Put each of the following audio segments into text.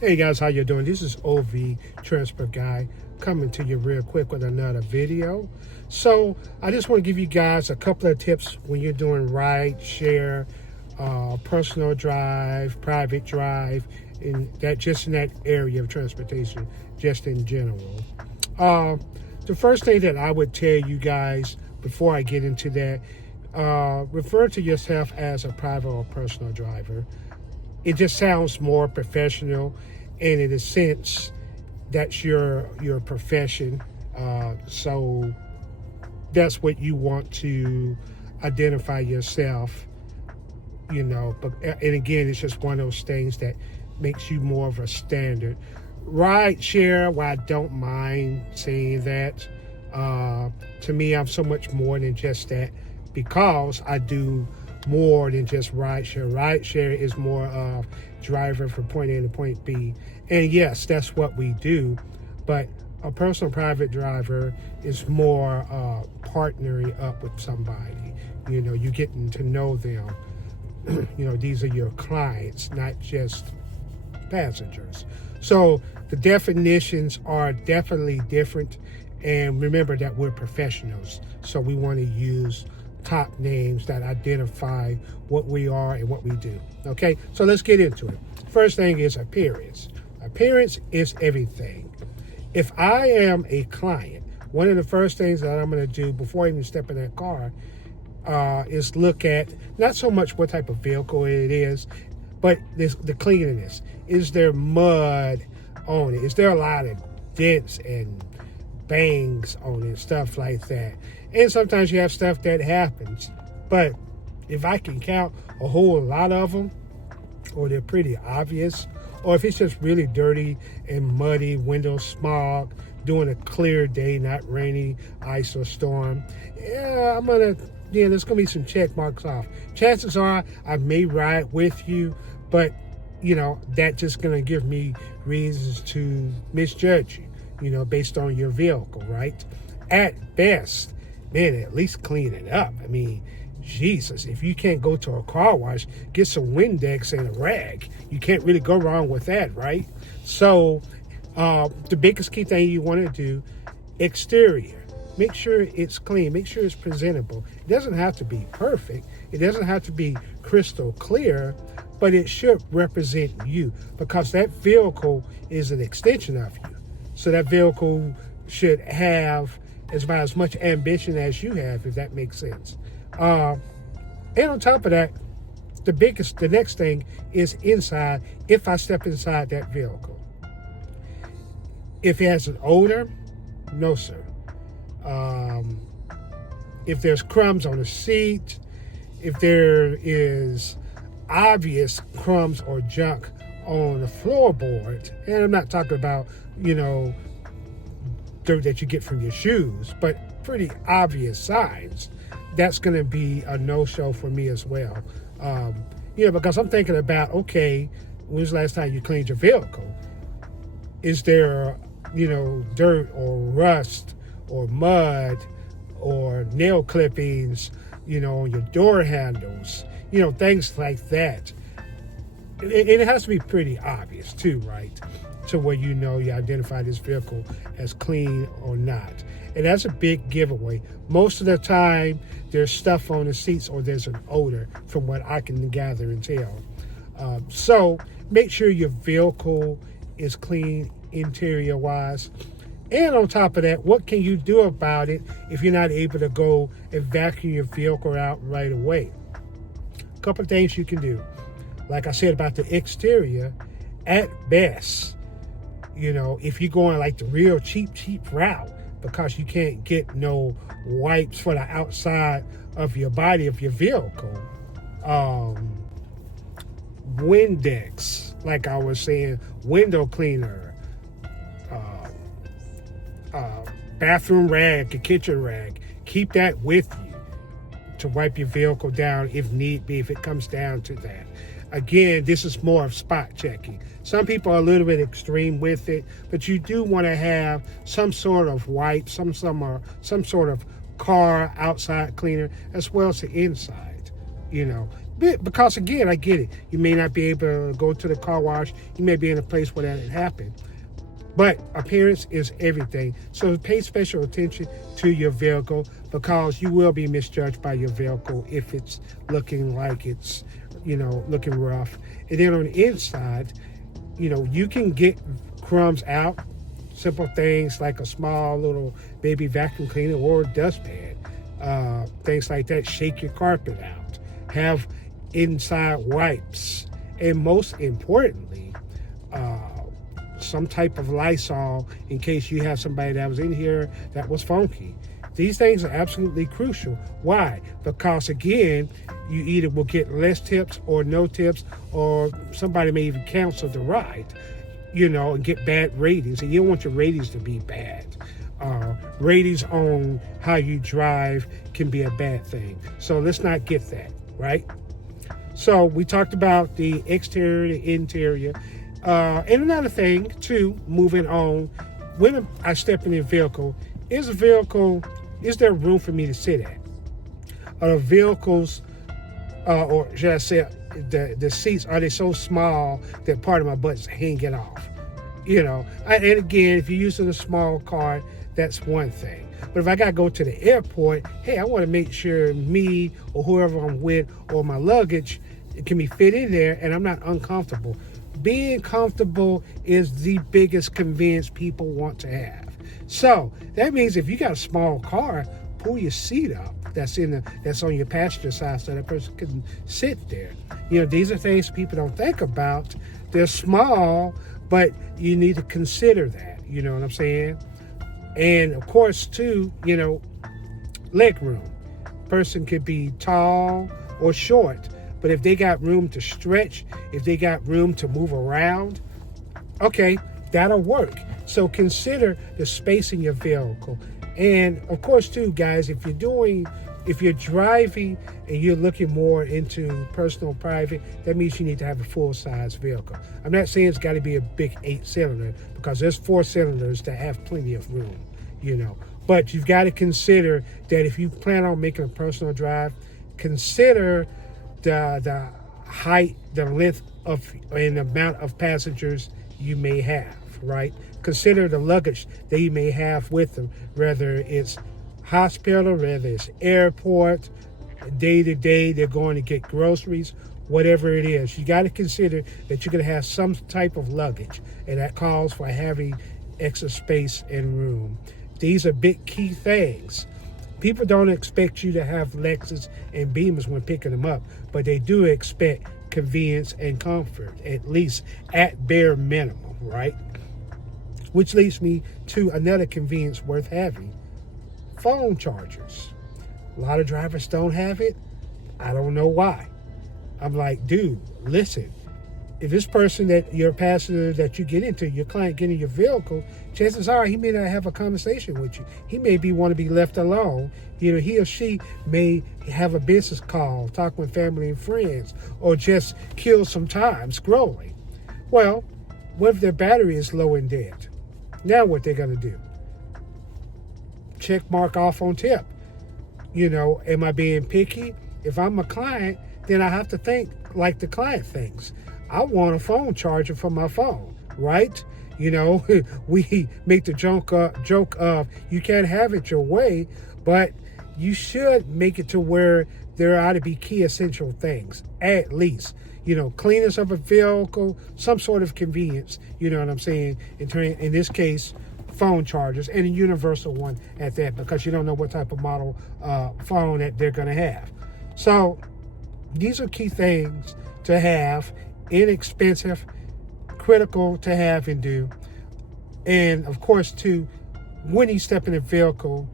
Hey guys, how you doing? This is OV Transport Guy coming to you real quick with another video. So I just want to give you guys a couple of tips when you're doing ride share, personal drive, private drive, in that area of transportation, just in general. The first thing that I would tell you guys before I get into that, refer to yourself as a private or personal driver. It just sounds more professional, and in a sense, that's your profession. So that's what you want to identify yourself, But and again, it's just one of those things that makes you more of a standard. Ride share, well, I don't mind saying that. To me, I'm so much more than just that because I do more than just ride share. Ride share is more of driver from point A to point B. And yes, that's what we do. But a personal private driver is more partnering up with somebody. You getting to know them. These are your clients, not just passengers. So the definitions are definitely different. And remember that we're professionals. So we want to use top names that identify what we are and what we do. Okay, so let's get into it. First thing is appearance. Appearance is everything. If I am a client, one of the first things that I'm going to do before I even step in that car is look at not so much what type of vehicle it is, but the cleanliness. Is there mud on it? Is there a lot of dents and bangs on it, stuff like that? And sometimes you have stuff that happens. But if I can count a whole lot of them, or they're pretty obvious, or if it's just really dirty and muddy, window smog, during a clear day, not rainy, ice or storm, there's going to be some check marks off. Chances are I may ride with you, but, that's just going to give me reasons to misjudge you, based on your vehicle, right? At best, man, at least clean it up. I mean, Jesus, if you can't go to a car wash, get some Windex and a rag. You can't really go wrong with that, right? So the biggest key thing you want to do, exterior. Make sure it's clean. Make sure it's presentable. It doesn't have to be perfect. It doesn't have to be crystal clear, but it should represent you because that vehicle is an extension of you. So that vehicle should have as much ambition as you have, if that makes sense. And on top of that, the next thing is inside. If I step inside that vehicle, if it has an odor, no sir. If there's crumbs on the seat, if there is obvious crumbs or junk on the floorboard, and I'm not talking about, dirt that you get from your shoes, but pretty obvious signs, that's going to be a no-show for me as well. Because I'm thinking about, okay, when's the last time you cleaned your vehicle? Is there, dirt or rust or mud or nail clippings, on your door handles, things like that. And it has to be pretty obvious too, right? To where you identify this vehicle as clean or not. And that's a big giveaway. Most of the time, there's stuff on the seats or there's an odor from what I can gather and tell. So make sure your vehicle is clean interior-wise. And on top of that, what can you do about it if you're not able to go and vacuum your vehicle out right away? A couple of things you can do. Like I said about the exterior, at best, if you're going like the real cheap route because you can't get no wipes for the outside of your body of your vehicle, Windex, like I was saying, window cleaner, bathroom rag, a kitchen rag, keep that with you to wipe your vehicle down if need be, if it comes down to that. Again, this is more of spot checking. Some people are a little bit extreme with it, but you do want to have some sort of wipe, some sort of car outside cleaner, as well as the inside. Because again, I get it. You may not be able to go to the car wash. You may be in a place where that happened. But appearance is everything. So pay special attention to your vehicle, because you will be misjudged by your vehicle if it's looking like it's, looking rough. And then on the inside, you can get crumbs out. Simple things like a small little baby vacuum cleaner or dustpan. Things like that. Shake your carpet out. Have inside wipes. And most importantly, some type of Lysol in case you have somebody that was in here that was funky. These things are absolutely crucial. Why? Because again, you either will get less tips or no tips, or somebody may even cancel the ride, and get bad ratings. And you don't want your ratings to be bad. Ratings on how you drive can be a bad thing. So let's not get that, right? So we talked about the exterior, the interior. And another thing, too, moving on, when I step in a vehicle, is there room for me to sit at? Are the vehicles, or should I say, the seats, are they so small that part of my butt's hanging off? And again, if you're using a small car, that's one thing. But if I got to go to the airport, hey, I want to make sure me or whoever I'm with or my luggage can be fit in there and I'm not uncomfortable. Being comfortable is the biggest convenience people want to have. So that means if you got a small car, pull your seat up that's on your passenger side so that person can sit there. These are things people don't think about. They're small, but you need to consider that. You know what I'm saying? And of course, too, leg room. Person could be tall or short. But if they got room to stretch, if they got room to move around, okay, that'll work. So consider the space in your vehicle. And of course, too, guys, if you're driving and you're looking more into personal private, that means you need to have a full-size vehicle. I'm not saying it's got to be a big 8-cylinder, because there's 4 cylinders that have plenty of room, But you've got to consider that if you plan on making a personal drive, consider the height, the length of, and the amount of passengers you may have, right? Consider the luggage that you may have with them, whether it's hospital, whether it's airport, day to day, they're going to get groceries, whatever it is. You got to consider that you're going to have some type of luggage, and that calls for having extra space and room. These are big key things. People don't expect you to have Lexus and Beamers when picking them up, but they do expect convenience and comfort, at least at bare minimum, right? Which leads me to another convenience worth having: phone chargers. A lot of drivers don't have it. I don't know why. I'm like, dude, listen. If this person that your passenger that you get into, your client get in your vehicle, chances are he may not have a conversation with you. He may want to be left alone. He or she may have a business call, talk with family and friends, or just kill some time scrolling. Well, what if their battery is low and dead? Now what they're going to do? Check mark off on tip. Am I being picky? If I'm a client, then I have to think like the client thinks. I want a phone charger for my phone, right? We make the joke of you can't have it your way, but you should make it to where there ought to be key essential things, at least. Cleanness of a vehicle, some sort of convenience, you know what I'm saying? In this case, phone chargers, and a universal one at that, because you don't know what type of model phone that they're going to have. So these are key things to have, inexpensive, critical to have and do. And of course, too, when you step in a vehicle,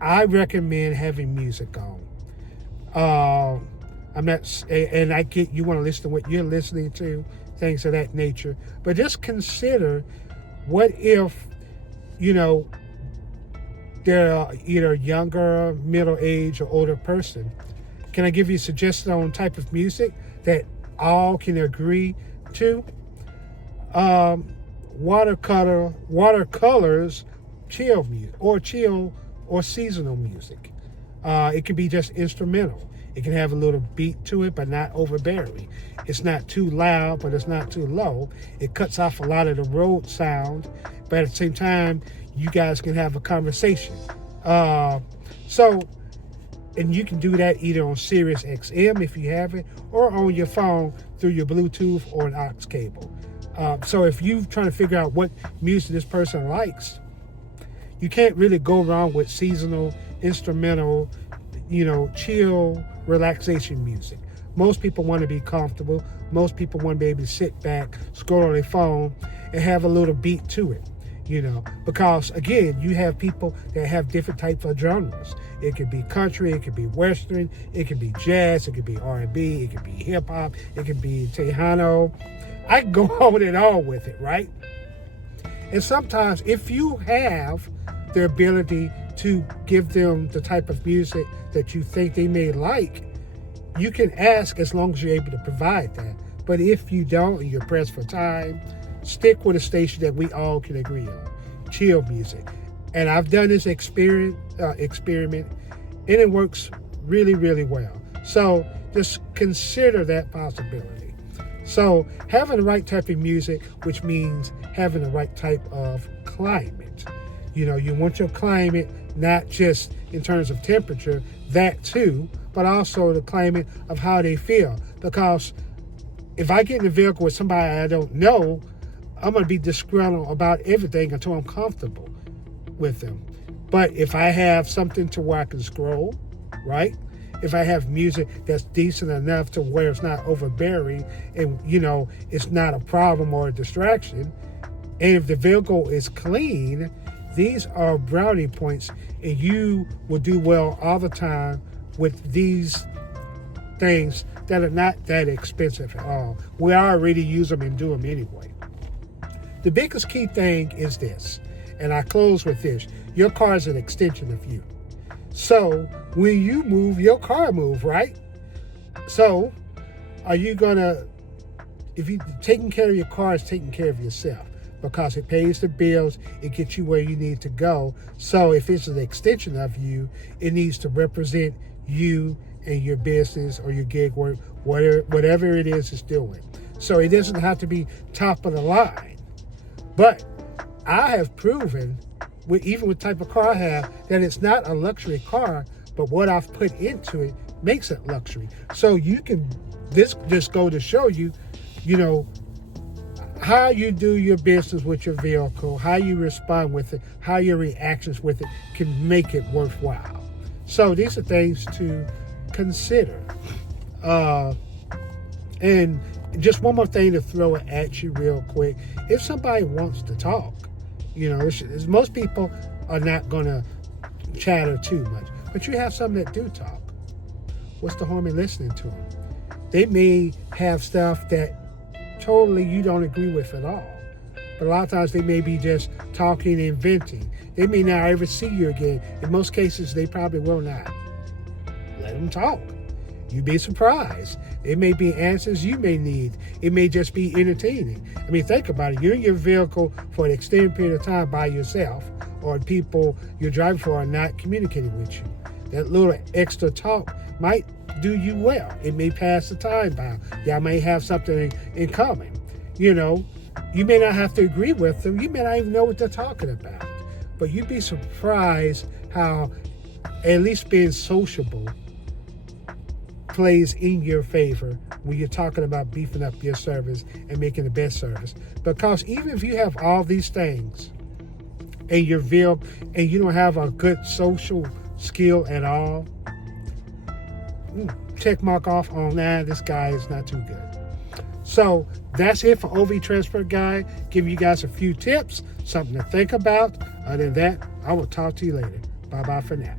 I recommend having music on. I'm not, and I get you want to listen to what you're listening to, things of that nature. But just consider, what if, they're either younger, middle age, or older person? Can I give you a suggestion on type of music that all can agree to? Watercolors, chill music, or seasonal music. It can be just instrumental. It can have a little beat to it, but not overbearing. It's not too loud, but it's not too low. It cuts off a lot of the road sound, but at the same time, you guys can have a conversation. And you can do that either on Sirius XM if you have it, or on your phone through your Bluetooth or an aux cable. So if you're trying to figure out what music this person likes, you can't really go wrong with seasonal, instrumental, chill, relaxation music. Most people want to be comfortable. Most people want to be able to sit back, scroll on their phone, and have a little beat to it. Because again, you have people that have different types of genres. It could be country, it could be western, it could be jazz, it could be R&B, it could be hip hop, it could be Tejano. I can go on and on with it, right? And sometimes if you have the ability to give them the type of music that you think they may like, you can ask as long as you're able to provide that. But if you don't and you're pressed for time, stick with a station that we all can agree on. Chill music. And I've done this experiment, and it works really, really well. So just consider that possibility. So having the right type of music, which means having the right type of climate. You want your climate not just in terms of temperature, that too, but also the climate of how they feel. Because if I get in a vehicle with somebody I don't know, I'm going to be disgruntled about everything until I'm comfortable with them. But if I have something to where I can scroll, right? If I have music that's decent enough to where it's not overbearing and, it's not a problem or a distraction, and if the vehicle is clean, these are brownie points, and you will do well all the time with these things that are not that expensive at all. We already use them and do them anyway. The biggest key thing is this, and I close with this. Your car is an extension of you. So when you move, your car moves, right? So are you if you're taking care of your car, it's taking care of yourself, because it pays the bills, it gets you where you need to go. So if it's an extension of you, it needs to represent you and your business or your gig work, whatever it is it's doing. So it doesn't have to be top of the line. But I have proven, even with the type of car I have, that it's not a luxury car, but what I've put into it makes it luxury. So this just go to show you, how you do your business with your vehicle, how you respond with it, how your reactions with it can make it worthwhile. So these are things to consider. And just one more thing to throw at you real quick. If somebody wants to talk, most people are not going to chatter too much, but you have some that do talk. What's the harm in listening to them? They may have stuff that totally you don't agree with at all, but a lot of times they may be just talking and venting. They may not ever see you again. In most cases, they probably will not. Let them talk. You'd be surprised. It may be answers you may need. It may just be entertaining. I mean, think about it. You're in your vehicle for an extended period of time by yourself, or people you're driving for are not communicating with you. That little extra talk might do you well. It may pass the time by. Y'all may have something in common. You may not have to agree with them. You may not even know what they're talking about. But you'd be surprised how at least being sociable plays in your favor when you're talking about beefing up your service and making the best service. Because even if you have all these things in your vehicle and you don't have a good social skill at all, check mark off on that. This guy is not too good. So that's it for OV Transport Guy. Giving you guys a few tips, something to think about. Other than that, I will talk to you later. Bye-bye for now.